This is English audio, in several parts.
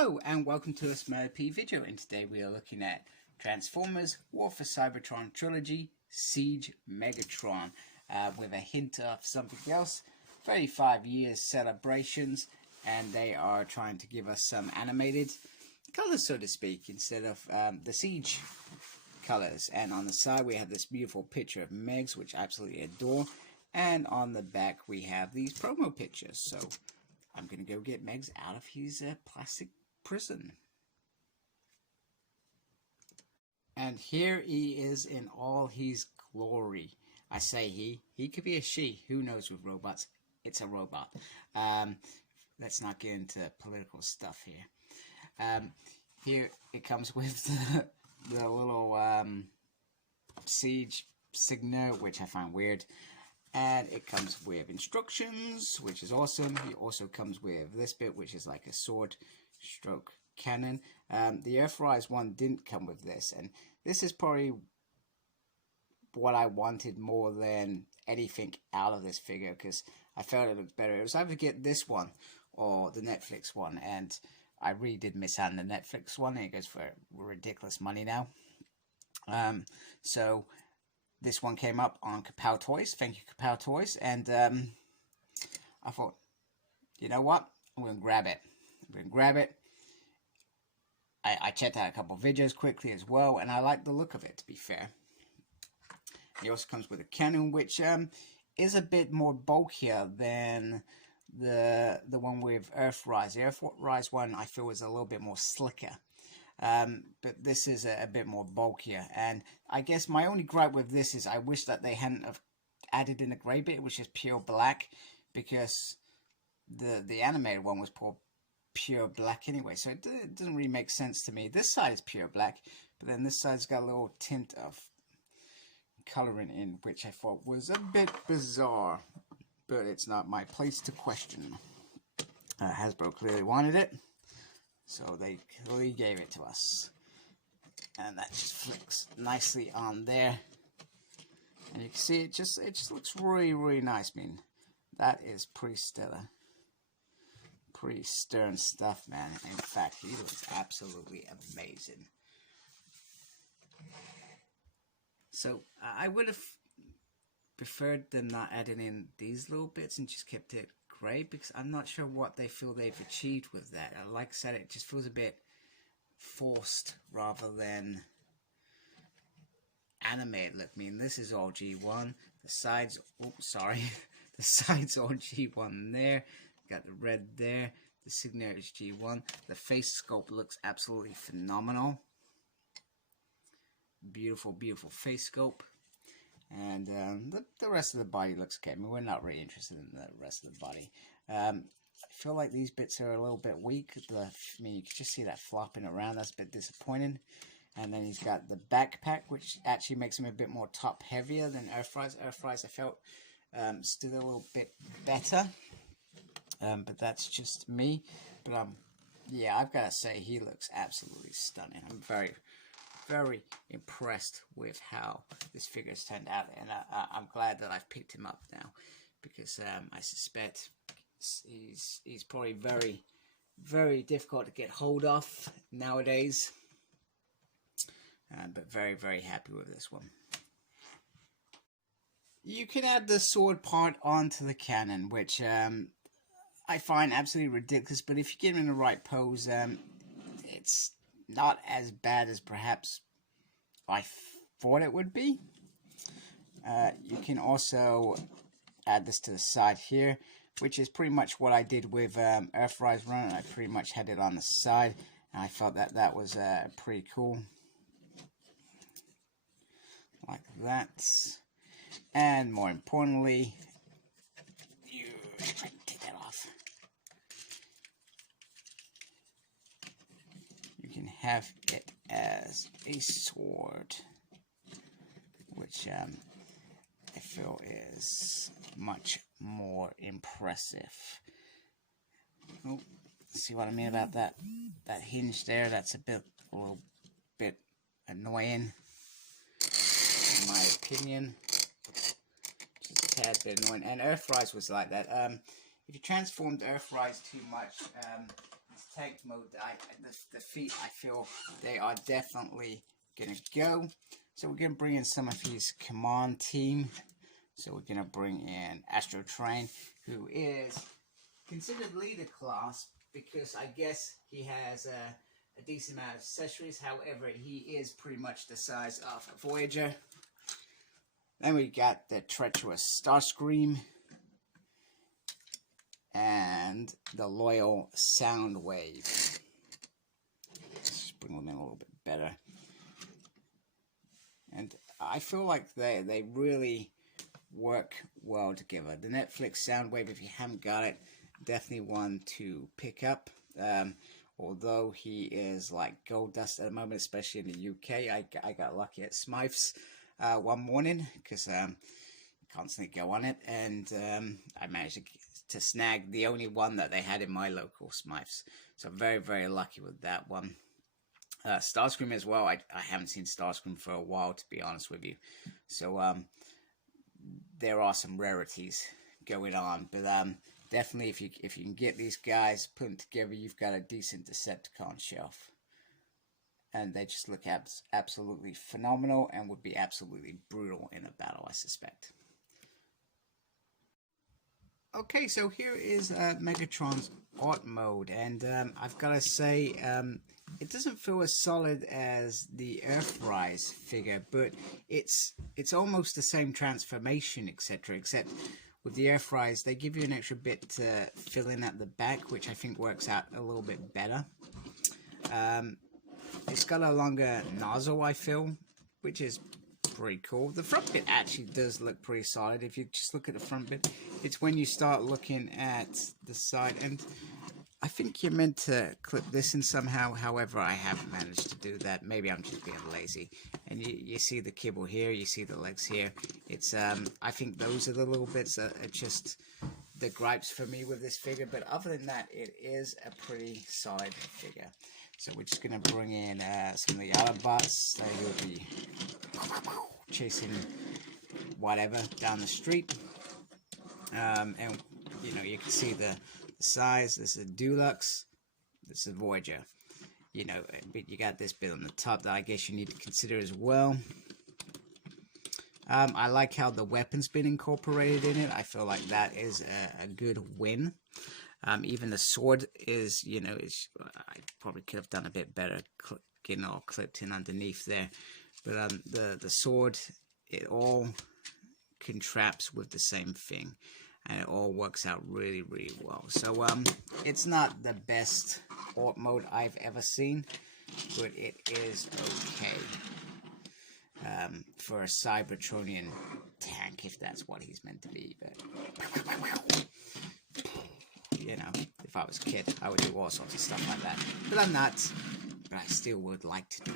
Hello and welcome to a SmurP video, and today we are looking at Transformers War for Cybertron Trilogy Siege Megatron with a hint of something else. 35 years celebrations, and they are trying to give us some animated colors, so to speak, instead of the Siege colors. And on the side we have this beautiful picture of Megs, which I absolutely adore, and on the back we have these promo pictures. So I'm going to go get Megs out of his plastic prison. And here he is in all his glory. I say he could be a she. Who knows with robots? It's a robot. Let's not get into political stuff here. Here it comes with the little siege signet, which I find weird. And it comes with instructions, which is awesome. It also comes with this bit, which is like a sword stroke cannon. The Earthrise one didn't come with this, and this is probably what I wanted more than anything out of this figure, because I felt it looked better. It was either get this one or the Netflix one, and I really did miss out on the Netflix one, and it goes for ridiculous money now. So this one came up on Kapow Toys. Thank you, Kapow Toys. And I thought, you know what? I'm going to grab it. I checked out a couple of videos quickly as well, and I like the look of it, to be fair. It also comes with a cannon, which is a bit more bulkier than the one with Earthrise. The Earthrise one I feel is a little bit more slicker. But this is a bit more bulkier, and I guess my only gripe with this is I wish that they hadn't have added in the grey bit, which is pure black, because the animated one was pure black anyway, so it doesn't really make sense to me. This side is pure black, but then this side's got a little tint of colouring in, which I thought was a bit bizarre, but it's not my place to question. Hasbro clearly wanted it, so they clearly gave it to us. And that just flicks nicely on there. And you can see it just looks really, really nice. I mean, that is pretty stellar. Pretty stern stuff, man. In fact, he looks absolutely amazing. So, I would have preferred them not adding in these little bits and just kept it grey, because I'm not sure what they feel they've achieved with that. Like I said, it just feels a bit forced rather than animated. Look, I mean, this is all G1. The sides, oh sorry, the sides all G1 there. Got the red there. The signet is G1. The face sculpt looks absolutely phenomenal. Beautiful, beautiful face sculpt. And the rest of the body looks okay. I mean, we're not really interested in the rest of the body. I feel like these bits are a little bit weak. I mean, you can just see that flopping around. That's a bit disappointing. And then he's got the backpack, which actually makes him a bit more top heavier than Earthrise. Earthrise, I felt still a little bit better. But that's just me. But yeah, I've got to say, he looks absolutely stunning. I'm very, very impressed with how this figure has turned out, and I'm glad that I've picked him up now, because I suspect he's probably very, very difficult to get hold of nowadays. But very, very happy with this one. You can add the sword part onto the cannon, which I find absolutely ridiculous, but if you get him in the right pose, it's not as bad as perhaps I thought it would be. You can also add this to the side here, which is pretty much what I did with Earthrise Run. I pretty much had it on the side, and I felt that that was pretty cool. Like that. And more importantly, I can take that off. You can have it as a sword, which I feel is much more impressive. Oh, see what I mean about that hinge there? That's a little bit annoying, in my opinion. Just a tad bit annoying. And Earthrise was like that. If you transformed Earthrise too much, tank mode, the feet, I feel they are definitely going to go. So we're going to bring in some of his command team. So we're going to bring in Astrotrain, who is considered leader class because I guess he has a decent amount of accessories. However, he is pretty much the size of a Voyager. Then we got the treacherous Starscream and the loyal Soundwave. Let's bring them in a little bit better. And I feel like they really work well together. The Netflix Soundwave, if you haven't got it, definitely one to pick up. Although he is like gold dust at the moment, especially in the UK. I got lucky at Smythe's one morning because constantly go on it, and I managed to snag the only one that they had in my local Smythe's. So very, very lucky with that one. Starscream as well. I haven't seen Starscream for a while, to be honest with you. So there are some rarities going on, but definitely if you can get these guys put them together, you've got a decent Decepticon shelf. And they just look absolutely phenomenal and would be absolutely brutal in a battle, I suspect. Okay, so here is Megatron's art mode, and I've got to say, it doesn't feel as solid as the Earthrise figure, but it's almost the same transformation, etc. Except with the Earthrise, they give you an extra bit to fill in at the back, which I think works out a little bit better. It's got a longer nozzle, I feel, which is pretty cool. The front bit actually does look pretty solid. If you just look at the front bit, it's when you start looking at the side, and I think you're meant to clip this in somehow. However, I haven't managed to do that. Maybe I'm just being lazy. And you see the kibble here, you see the legs here. It's I think those are the little bits that are just the gripes for me with this figure, but other than that, it is a pretty solid figure. So we're just going to bring in some of the Autobots. They will be chasing whatever down the street. And, you know, you can see the size. This is a Deluxe. This is a Voyager. You know, but you got this bit on the top that I guess you need to consider as well. I like how the weapon's been incorporated in it. I feel like that is a good win. Even the sword is, you know, I probably could have done a bit better getting all clipped in underneath there. But the sword, it all contraps with the same thing. And it all works out really, really well. So it's not the best art mode I've ever seen, but it is okay. For a Cybertronian tank, if that's what he's meant to be. But you know, if I was a kid, I would do all sorts of stuff like that. But I'm not. But I still would like to do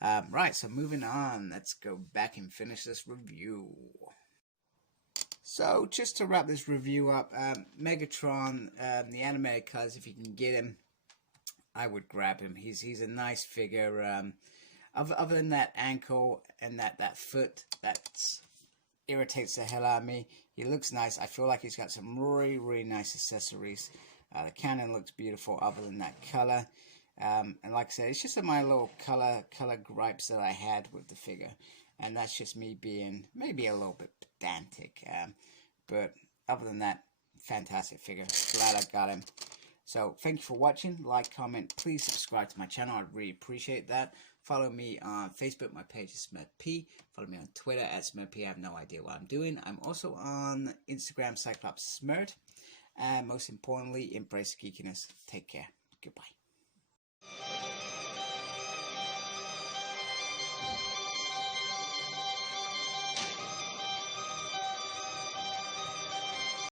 that. Right, so moving on. Let's go back and finish this review. So, just to wrap this review up, Megatron, the animated colors, if you can get him, I would grab him. He's a nice figure. Other than that ankle and that foot, that irritates the hell out of me. He looks nice. I feel like he's got some really, really nice accessories. The cannon looks beautiful other than that color. And like I said, it's just my little color gripes that I had with the figure. And that's just me being maybe a little bit pedantic. But other than that, fantastic figure. Glad I got him. So thank you for watching. Like, comment, please subscribe to my channel. I'd really appreciate that. Follow me on Facebook. My page is SmurtP. Follow me on Twitter at SmurtP. I have no idea what I'm doing. I'm also on Instagram, Cyclops Smurt. And most importantly, embrace geekiness. Take care. Goodbye.